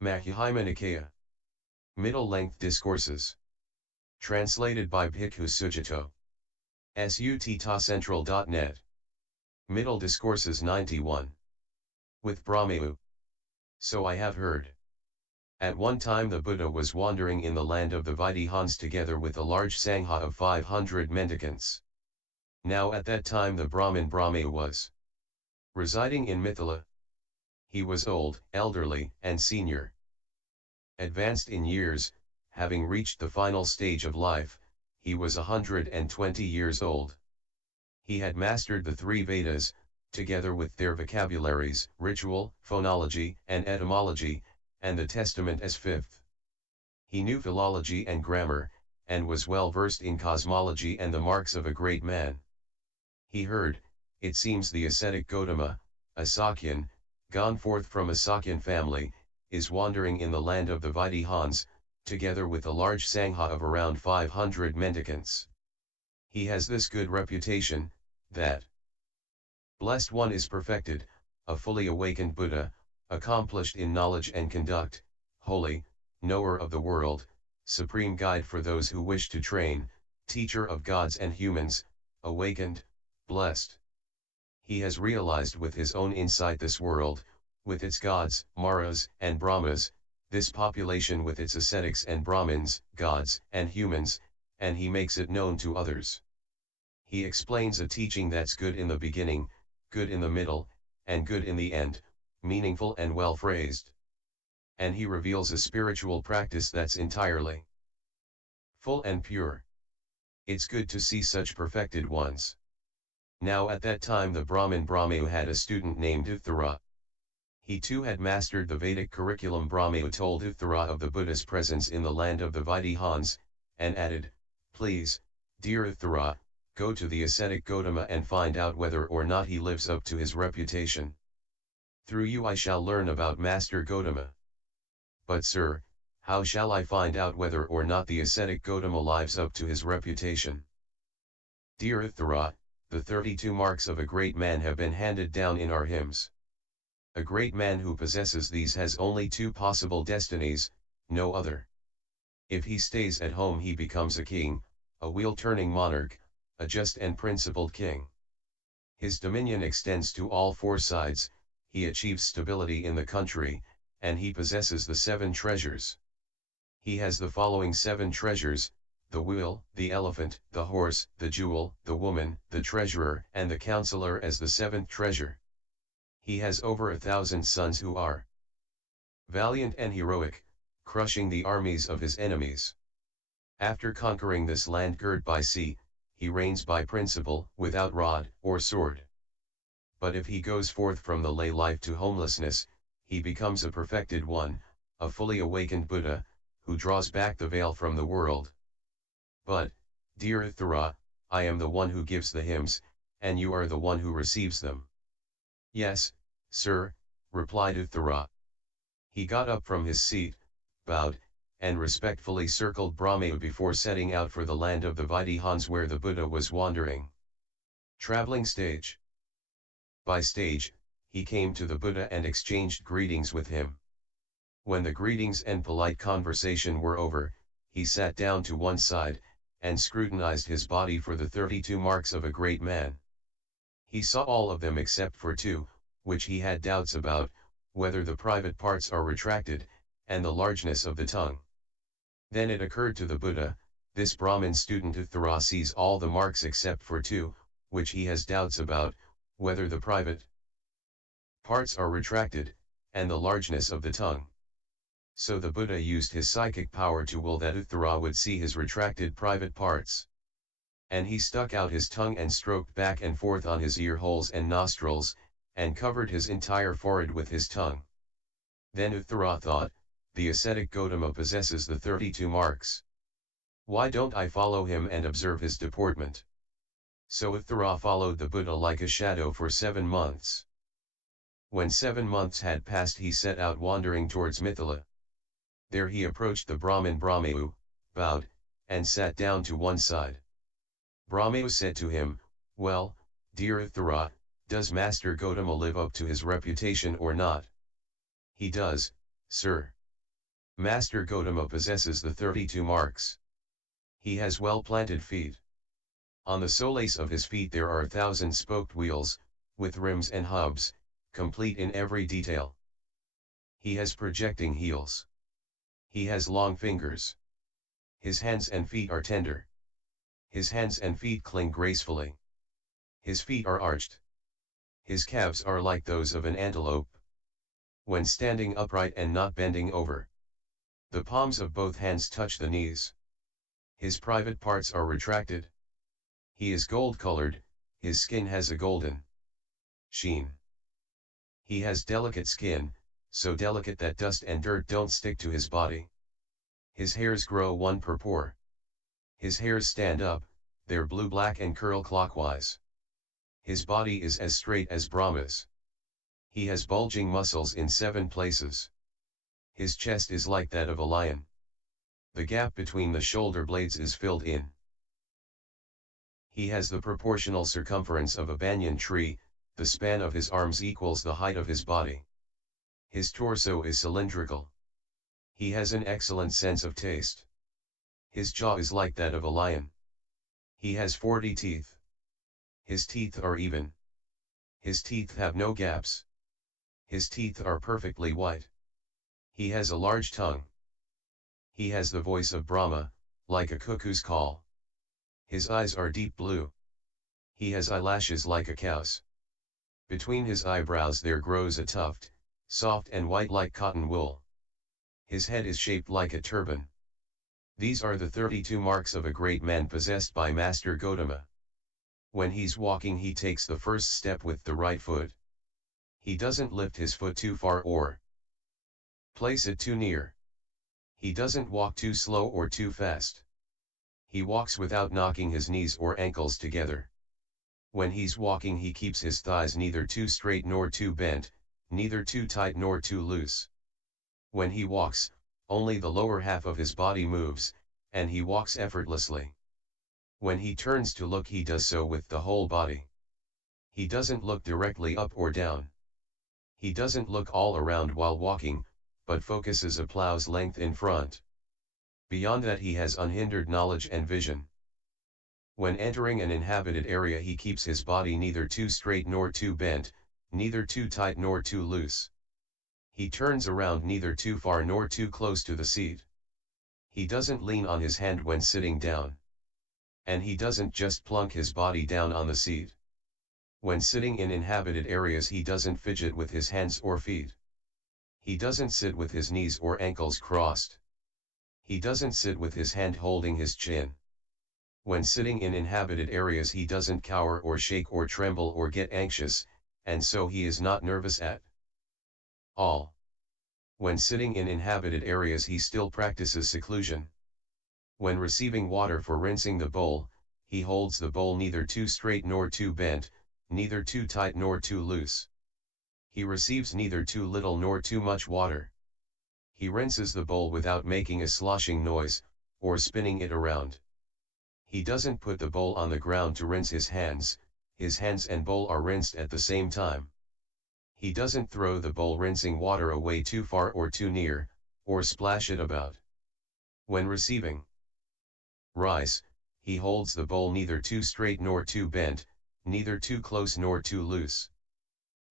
Madhyama Nikaya. Middle-length discourses. Translated by Bhikkhu Sujato. sutta.central.net. Middle Discourses 91. With Brahmayu. So I have heard. At one time the Buddha was wandering in the land of the Vaidihans together with a large sangha of 500 mendicants. Now at that time the Brahmin Brahmayu was residing in Mithila. He was old, elderly, and senior. Advanced in years, having reached the final stage of life, he was 120 years old. He had mastered the three Vedas, together with their vocabularies, ritual, phonology, and etymology, and the Testament as fifth. He knew philology and grammar, and was well versed in cosmology and the marks of a great man. He heard, it seems the ascetic Gotama, a Sakyan, gone forth from a Sakyan family, is wandering in the land of the Vaidihans, together with a large sangha of around 500 mendicants. He has this good reputation, that blessed one is perfected, a fully awakened Buddha, accomplished in knowledge and conduct, holy, knower of the world, supreme guide for those who wish to train, teacher of gods and humans, awakened, blessed. He has realized with his own insight this world, with its gods, maras, and brahmas, this population with its ascetics and brahmins, gods, and humans, and he makes it known to others. He explains a teaching that's good in the beginning, good in the middle, and good in the end, meaningful and well phrased. And he reveals a spiritual practice that's entirely full and pure. It's good to see such perfected ones. Now at that time the Brahmin Brahmayu had a student named Uttara. He too had mastered the Vedic curriculum. Brahmayu told Uttara of the Buddha's presence in the land of the Vaidihans, and added, "Please, dear Uttara, go to the ascetic Gotama and find out whether or not he lives up to his reputation. Through you I shall learn about Master Gotama." "But sir, how shall I find out whether or not the ascetic Gotama lives up to his reputation?" "Dear Uttara, the 32 marks of a great man have been handed down in our hymns. A great man who possesses these has only two possible destinies, no other. If he stays at home he becomes a king, a wheel-turning monarch, a just and principled king. His dominion extends to all four sides, he achieves stability in the country, and he possesses the 7 treasures. He has the following 7 treasures, the wheel, the elephant, the horse, the jewel, the woman, the treasurer, and the counselor as the 7th treasure. He has over 1,000 sons who are valiant and heroic, crushing the armies of his enemies. After conquering this land girt by sea, he reigns by principle, without rod or sword. But if he goes forth from the lay life to homelessness, he becomes a perfected one, a fully awakened Buddha, who draws back the veil from the world. But, dear Uttara, I am the one who gives the hymns, and you are the one who receives them." "Yes, sir," replied Uttara. He got up from his seat, bowed, and respectfully circled Brahmayu before setting out for the land of the Vaidihans where the Buddha was wandering. Traveling stage. By stage, he came to the Buddha and exchanged greetings with him. When the greetings and polite conversation were over, he sat down to one side, and scrutinized his body for the 32 marks of a great man. He saw all of them except for 2, which he had doubts about, whether the private parts are retracted, and the largeness of the tongue. Then it occurred to the Buddha, this Brahmin student Uttara sees all the marks except for 2, which he has doubts about, whether the private parts are retracted, and the largeness of the tongue. So the Buddha used his psychic power to will that Uttara would see his retracted private parts. And he stuck out his tongue and stroked back and forth on his ear holes and nostrils, and covered his entire forehead with his tongue. Then Uttara thought, the ascetic Gotama possesses the 32 marks. Why don't I follow him and observe his deportment? So Uttara followed the Buddha like a shadow for 7 months. When 7 months had passed he set out wandering towards Mithila. There he approached the Brahmin Brahmayu, bowed, and sat down to one side. Brahmayu said to him, "Well, dear Uttara, does Master Gotama live up to his reputation or not?" "He does, sir." Master Gotama possesses the 32 marks. He has well-planted feet. On the soles of his feet there are 1,000-spoked wheels, with rims and hubs, complete in every detail. He has projecting heels. He has long fingers. His hands and feet are tender. His hands and feet cling gracefully. His feet are arched. His calves are like those of an antelope. When standing upright and not bending over, the palms of both hands touch the knees. His private parts are retracted. He is gold-colored, his skin has a golden sheen. He has delicate skin, so delicate that dust and dirt don't stick to his body. His hairs grow one per pore. His hairs stand up, they're blue-black and curl clockwise. His body is as straight as Brahma's. He has bulging muscles in 7 places. His chest is like that of a lion. The gap between the shoulder blades is filled in. He has the proportional circumference of a banyan tree, the span of his arms equals the height of his body. His torso is cylindrical. He has an excellent sense of taste. His jaw is like that of a lion. He has 40 teeth. His teeth are even. His teeth have no gaps. His teeth are perfectly white. He has a large tongue. He has the voice of Brahma, like a cuckoo's call. His eyes are deep blue. He has eyelashes like a cow's. Between his eyebrows there grows a tuft, soft and white like cotton wool. His head is shaped like a turban. These are the 32 marks of a great man possessed by Master Gotama. When he's walking he takes the first step with the right foot. He doesn't lift his foot too far or place it too near. He doesn't walk too slow or too fast. He walks without knocking his knees or ankles together. When he's walking he keeps his thighs neither too straight nor too bent, neither too tight nor too loose. When he walks, only the lower half of his body moves, and he walks effortlessly. When he turns to look he does so with the whole body. He doesn't look directly up or down. He doesn't look all around while walking, but focuses a plow's length in front. Beyond that he has unhindered knowledge and vision. When entering an inhabited area he keeps his body neither too straight nor too bent, neither too tight nor too loose. He turns around neither too far nor too close to the seat. He doesn't lean on his hand when sitting down. And he doesn't just plunk his body down on the seat. When sitting in inhabited areas he doesn't fidget with his hands or feet. He doesn't sit with his knees or ankles crossed. He doesn't sit with his hand holding his chin. When sitting in inhabited areas he doesn't cower or shake or tremble or get anxious, and so he is not nervous at all. When sitting in inhabited areas he still practices seclusion. When receiving water for rinsing the bowl, he holds the bowl neither too straight nor too bent, neither too tight nor too loose. He receives neither too little nor too much water. He rinses the bowl without making a sloshing noise, or spinning it around. He doesn't put the bowl on the ground to rinse his hands and bowl are rinsed at the same time. He doesn't throw the bowl rinsing water away too far or too near, or splash it about. When receiving rice, he holds the bowl neither too straight nor too bent, neither too close nor too loose.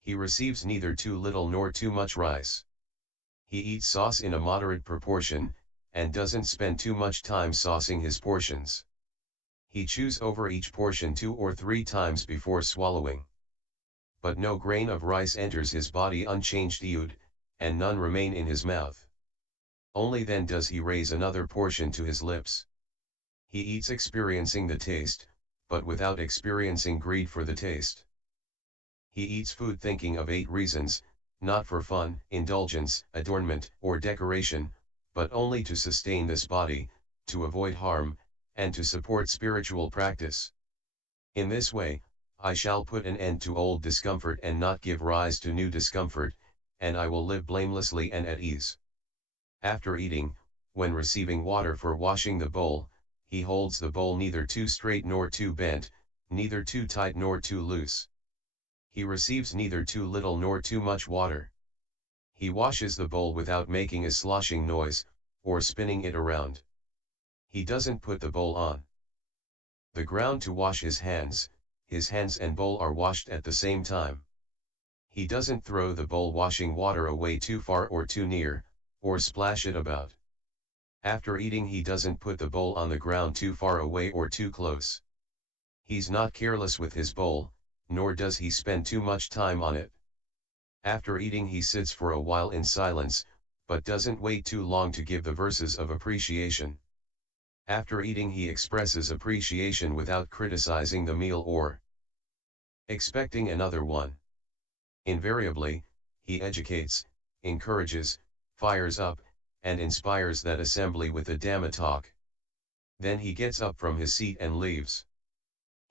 He receives neither too little nor too much rice. He eats sauce in a moderate proportion, and doesn't spend too much time saucing his portions. He chews over each portion 2 or 3 times before swallowing. But no grain of rice enters his body unchanged, and none remain in his mouth. Only then does he raise another portion to his lips. He eats experiencing the taste, but without experiencing greed for the taste. He eats food thinking of 8 reasons, not for fun, indulgence, adornment, or decoration, but only to sustain this body, to avoid harm, and to support spiritual practice. In this way, I shall put an end to old discomfort and not give rise to new discomfort, and I will live blamelessly and at ease. After eating, when receiving water for washing the bowl, he holds the bowl neither too straight nor too bent, neither too tight nor too loose. He receives neither too little nor too much water. He washes the bowl without making a sloshing noise, or spinning it around. He doesn't put the bowl on the ground to wash his hands and bowl are washed at the same time. He doesn't throw the bowl washing water away too far or too near, or splash it about. After eating he doesn't put the bowl on the ground too far away or too close. He's not careless with his bowl, nor does he spend too much time on it. After eating he sits for a while in silence, but doesn't wait too long to give the verses of appreciation. After eating he expresses appreciation without criticizing the meal or expecting another one. Invariably, he educates, encourages, fires up, and inspires that assembly with the Dhamma talk. Then he gets up from his seat and leaves.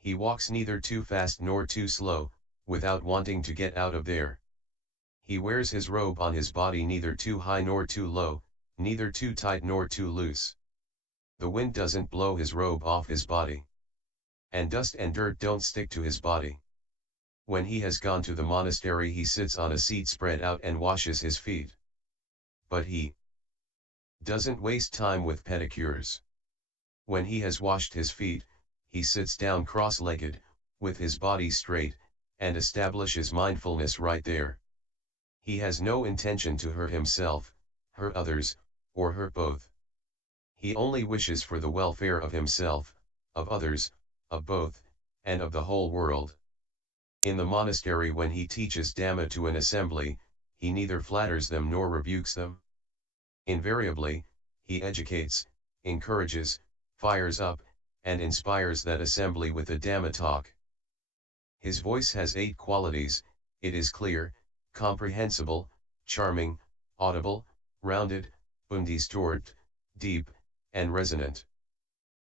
He walks neither too fast nor too slow, without wanting to get out of there. He wears his robe on his body neither too high nor too low, neither too tight nor too loose. The wind doesn't blow his robe off his body. And dust and dirt don't stick to his body. When he has gone to the monastery he sits on a seat spread out and washes his feet. But he doesn't waste time with pedicures. When he has washed his feet, he sits down cross-legged, with his body straight, and establishes mindfulness right there. He has no intention to hurt himself, hurt others, or hurt both. He only wishes for the welfare of himself, of others, of both, and of the whole world. In the monastery when he teaches Dhamma to an assembly, he neither flatters them nor rebukes them. Invariably, he educates, encourages, fires up, and inspires that assembly with the Dhamma talk. His voice has 8 qualities: it is clear, comprehensible, charming, audible, rounded, undistorted, deep, and resonant.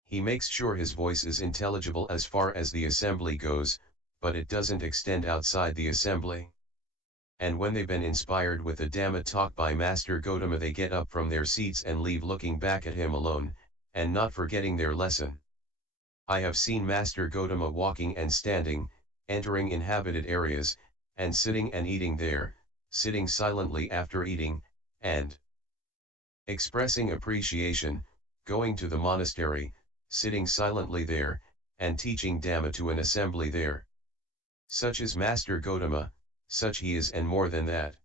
He makes sure his voice is intelligible as far as the assembly goes, but it doesn't extend outside the assembly. And when they've been inspired with the Dhamma talk by Master Gotama they get up from their seats and leave looking back at him alone, and not forgetting their lesson. I have seen Master Gotama walking and standing, entering inhabited areas, and sitting and eating there, sitting silently after eating, and expressing appreciation, going to the monastery, sitting silently there, and teaching Dhamma to an assembly there. Such is Master Gotama, such he is and more than that.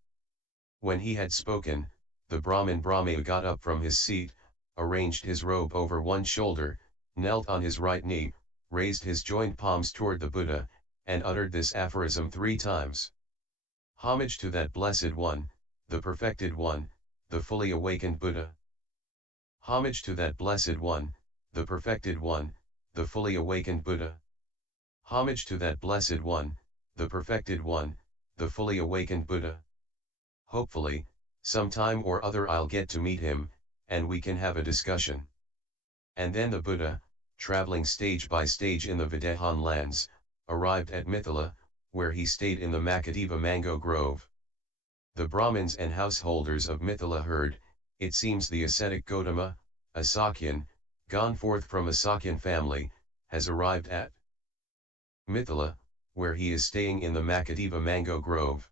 When he had spoken, the Brahmin Brahmayu got up from his seat, arranged his robe over one shoulder, knelt on his right knee, raised his joined palms toward the Buddha, and uttered this aphorism 3 times. Homage to that Blessed One, the Perfected One, the fully awakened Buddha. Homage to that Blessed One, the Perfected One, the fully awakened Buddha. Homage to that Blessed One, the Perfected One, the fully awakened Buddha. Hopefully, sometime or other I'll get to meet him, and we can have a discussion. And then the Buddha, traveling stage by stage in the Videhan lands, arrived at Mithila, where he stayed in the Makadeva mango grove. The Brahmins and householders of Mithila heard, it seems the ascetic Gotama, a Sakyan, gone forth from a Sakyan family, has arrived at Mithila, where he is staying in the Makadeva mango grove.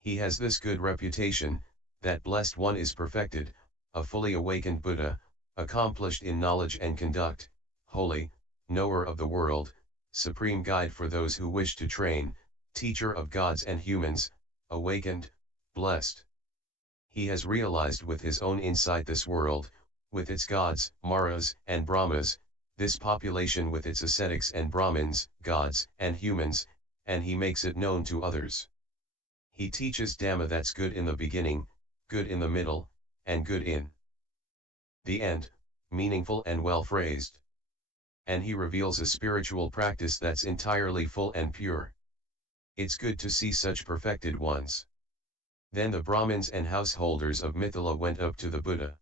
He has this good reputation, that blessed one is perfected, a fully awakened Buddha, accomplished in knowledge and conduct, holy, knower of the world, supreme guide for those who wish to train, teacher of gods and humans, awakened, blessed. He has realized with his own insight this world, with its gods, Maras, and Brahmas, this population with its ascetics and Brahmins, gods, and humans, and he makes it known to others. He teaches Dhamma that's good in the beginning, good in the middle, and good in the end, meaningful and well phrased. And he reveals a spiritual practice that's entirely full and pure. It's good to see such perfected ones. Then the Brahmins and householders of Mithila went up to the Buddha.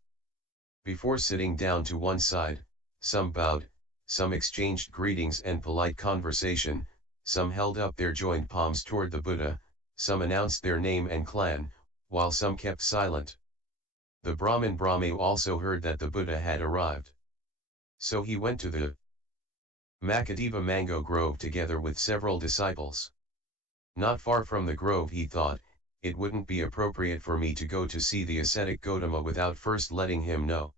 Before sitting down to one side, some bowed, some exchanged greetings and polite conversation, some held up their joined palms toward the Buddha, some announced their name and clan, while some kept silent. The Brahmin Brahmayu also heard that the Buddha had arrived. So he went to the Makadeva mango grove together with several disciples. Not far from the grove he thought, it wouldn't be appropriate for me to go to see the ascetic Gotama without first letting him know.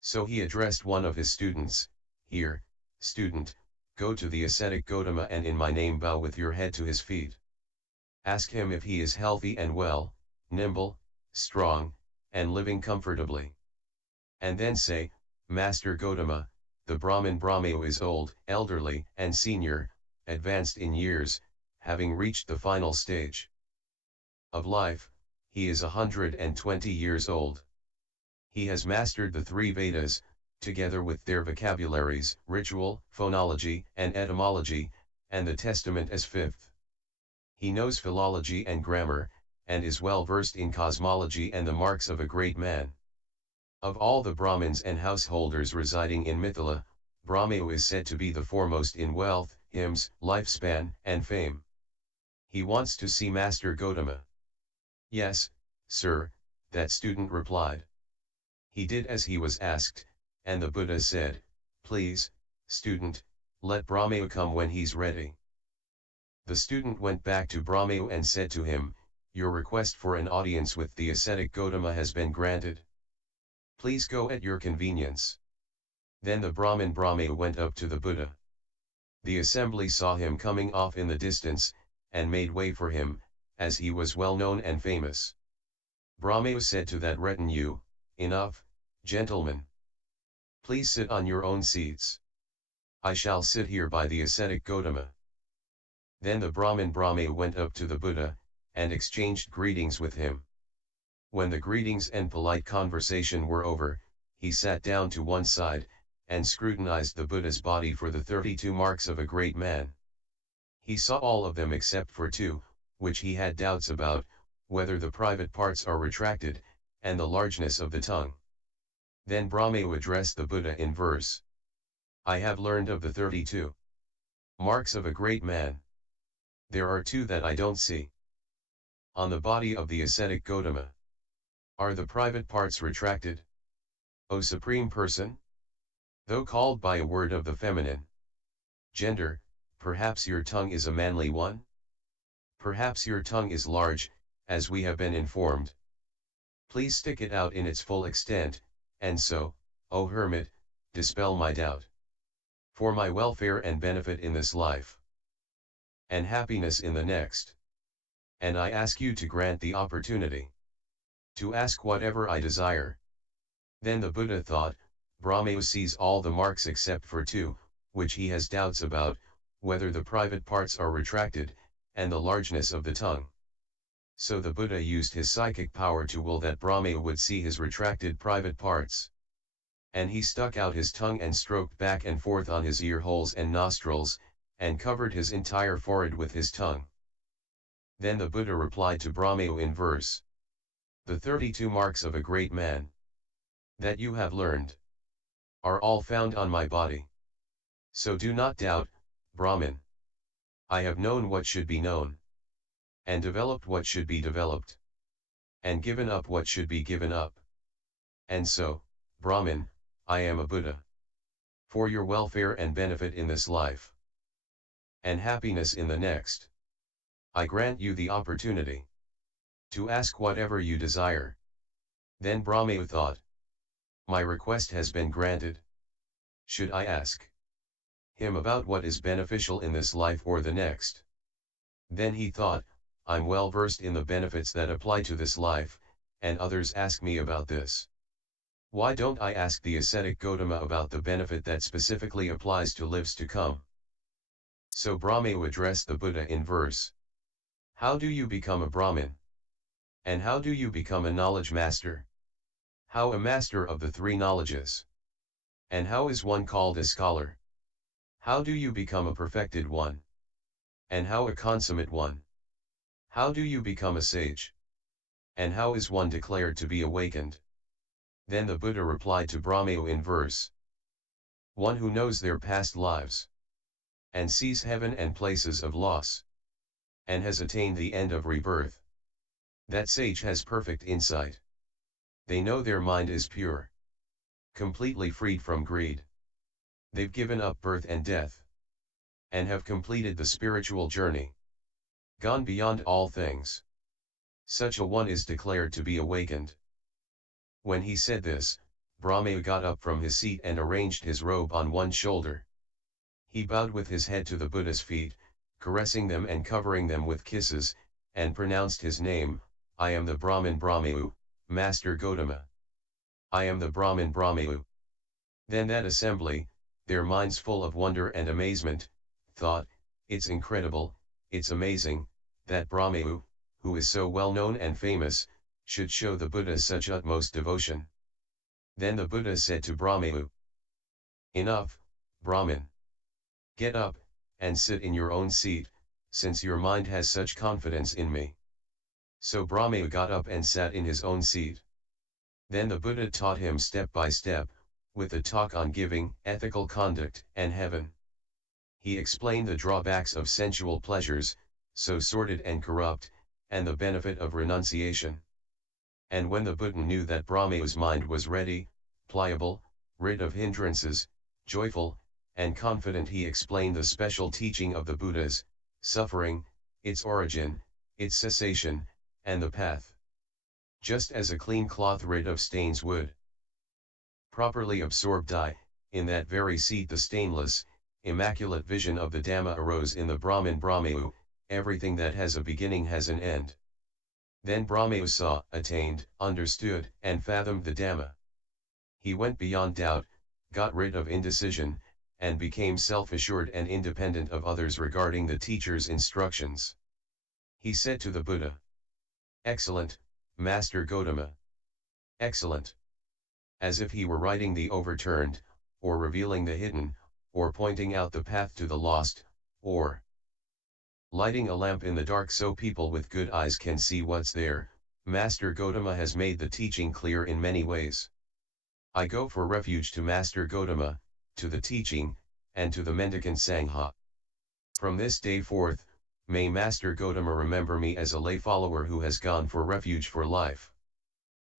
So he addressed one of his students, "Here, student, go to the ascetic Gotama and in my name bow with your head to his feet. Ask him if he is healthy and well, nimble, strong, and living comfortably. And then say, Master Gotama, the Brahmin Brahmayu is old, elderly, and senior, advanced in years, having reached the final stage of life. He is 120 years old. He has mastered the three Vedas, together with their vocabularies, ritual, phonology, and etymology, and the Testament as fifth. He knows philology and grammar, and is well versed in cosmology and the marks of a great man. Of all the Brahmins and householders residing in Mithila, Brahmayu is said to be the foremost in wealth, hymns, lifespan, and fame. He wants to see Master Gotama." "Yes, sir," that student replied. He did as he was asked, and the Buddha said, "Please, student, let Brahmayu come when he's ready." The student went back to Brahmayu and said to him, "Your request for an audience with the ascetic Gotama has been granted. Please go at your convenience." Then the Brahmin Brahmayu went up to the Buddha. The assembly saw him coming off in the distance, and made way for him, as he was well known and famous. Brahmayu said to that retinue, "Enough, gentlemen. Please sit on your own seats. I shall sit here by the ascetic Gotama." Then the Brahmin Brahmayu went up to the Buddha, and exchanged greetings with him. When the greetings and polite conversation were over, he sat down to one side, and scrutinized the Buddha's body for the 32 marks of a great man. He saw all of them except for two, which he had doubts about, whether the private parts are retracted, and the largeness of the tongue. Then Brahmayu addressed the Buddha in verse. "I have learned of the 32 marks of a great man. There are two that I don't see. On the body of the ascetic Gotama. Are the private parts retracted? O Supreme Person? Though called by a word of the feminine gender, perhaps your tongue is a manly one? Perhaps your tongue is large, as we have been informed. Please stick it out in its full extent, and so, O hermit, dispel my doubt. For my welfare and benefit in this life, and happiness in the next. And I ask you to grant the opportunity to ask whatever I desire." Then the Buddha thought, Brahmayu sees all the marks except for two, which he has doubts about, whether the private parts are retracted, and the largeness of the tongue. So the Buddha used his psychic power to will that Brahmayu would see his retracted private parts. And he stuck out his tongue and stroked back and forth on his ear holes and nostrils, and covered his entire forehead with his tongue. Then the Buddha replied to Brahmayu in verse. "The 32 marks of a great man that you have learned are all found on my body. So do not doubt, Brahmin. I have known what should be known, and developed what should be developed, and given up what should be given up. And so, Brahmin, I am a Buddha. For your welfare and benefit in this life, and happiness in the next, I grant you the opportunity to ask whatever you desire." Then Brahmayu thought, "My request has been granted. Should I ask him about what is beneficial in this life or the next?" Then he thought, "I'm well versed in the benefits that apply to this life, and others ask me about this. Why don't I ask the ascetic Gotama about the benefit that specifically applies to lives to come?" So Brahmayu addressed the Buddha in verse. "How do you become a Brahmin? And how do you become a knowledge master? How a master of the three knowledges? And how is one called a scholar? How do you become a perfected one? And how a consummate one? How do you become a sage? And how is one declared to be awakened?" Then the Buddha replied to Brahmayu in verse. "One who knows their past lives, and sees heaven and places of loss, and has attained the end of rebirth. That sage has perfect insight. They know their mind is pure, completely freed from greed. They've given up birth and death, and have completed the spiritual journey, gone beyond all things. Such a one is declared to be awakened. When he said this, Brahmayu got up from his seat and arranged his robe on one shoulder. He bowed with his head to the Buddha's feet, caressing them and covering them with kisses, and pronounced his name, I am the Brahmin Brahmayu, Master Gotama. I am the Brahmin Brahmayu. Then that assembly, their minds full of wonder and amazement, thought, it's incredible, it's amazing, that Brahmayu, who is so well known and famous, should show the Buddha such utmost devotion. Then the Buddha said to Brahmayu, Enough, Brahmin. Get up, and sit in your own seat, since your mind has such confidence in me. So Brahmayu got up and sat in his own seat. Then the Buddha taught him step by step, with a talk on giving, ethical conduct, and heaven. He explained the drawbacks of sensual pleasures, so sordid and corrupt, and the benefit of renunciation. And when the Buddha knew that Brahmayu's mind was ready, pliable, rid of hindrances, joyful, and confident, he explained the special teaching of the Buddhas, suffering, its origin, its cessation, and the path. Just as a clean cloth rid of stains would properly absorb dye, in that very seat the stainless, immaculate vision of the Dhamma arose in the Brahmin Brahmayu. Everything that has a beginning has an end. Then Brahmayu saw, attained, understood, and fathomed the Dhamma. He went beyond doubt, got rid of indecision, and became self-assured and independent of others regarding the teacher's instructions. He said to the Buddha, Excellent, Master Gotama. Excellent. As if he were righting the overturned, or revealing the hidden, or pointing out the path to the lost, or lighting a lamp in the dark so people with good eyes can see what's there. Master Gotama has made the teaching clear in many ways. I go for refuge to Master Gotama, to the teaching, and to the mendicant Sangha. From this day forth, may Master Gotama remember me as a lay follower who has gone for refuge for life.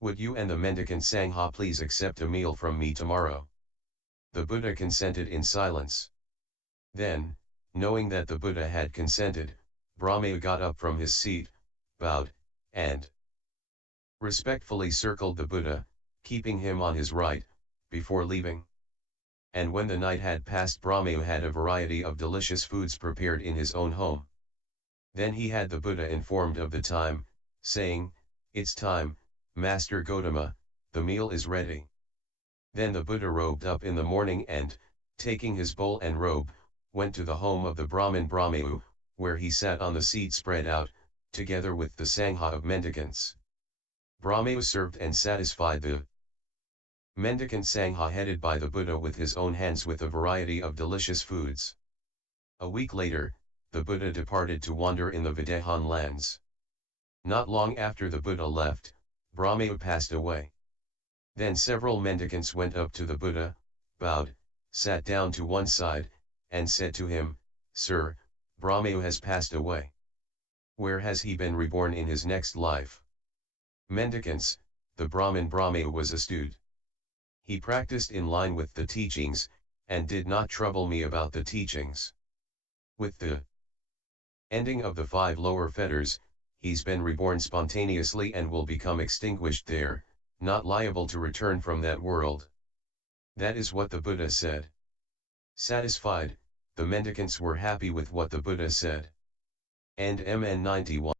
Would you and the mendicant Sangha please accept a meal from me tomorrow? The Buddha consented in silence. Then, knowing that the Buddha had consented, Brahmayu got up from his seat, bowed, and respectfully circled the Buddha, keeping him on his right, before leaving. And when the night had passed, Brahmayu had a variety of delicious foods prepared in his own home. Then he had the Buddha informed of the time, saying, It's time, Master Gotama, the meal is ready. Then the Buddha robed up in the morning and, taking his bowl and robe, went to the home of the Brahmin Brahmayu, where he sat on the seat spread out, together with the Sangha of mendicants. Brahmayu served and satisfied the mendicant Sangha headed by the Buddha with his own hands with a variety of delicious foods. A week later, the Buddha departed to wander in the Videhan lands. Not long after the Buddha left, Brahmayu passed away. Then several mendicants went up to the Buddha, bowed, sat down to one side, and said to him, Sir, Brahmayu has passed away. Where has he been reborn in his next life? Mendicants, the Brahmin Brahmayu was astute. He practiced in line with the teachings, and did not trouble me about the teachings. With the ending of the 5 lower fetters, he's been reborn spontaneously and will become extinguished there, not liable to return from that world. That is what the Buddha said. Satisfied, the mendicants were happy with what the Buddha said. And MN 91.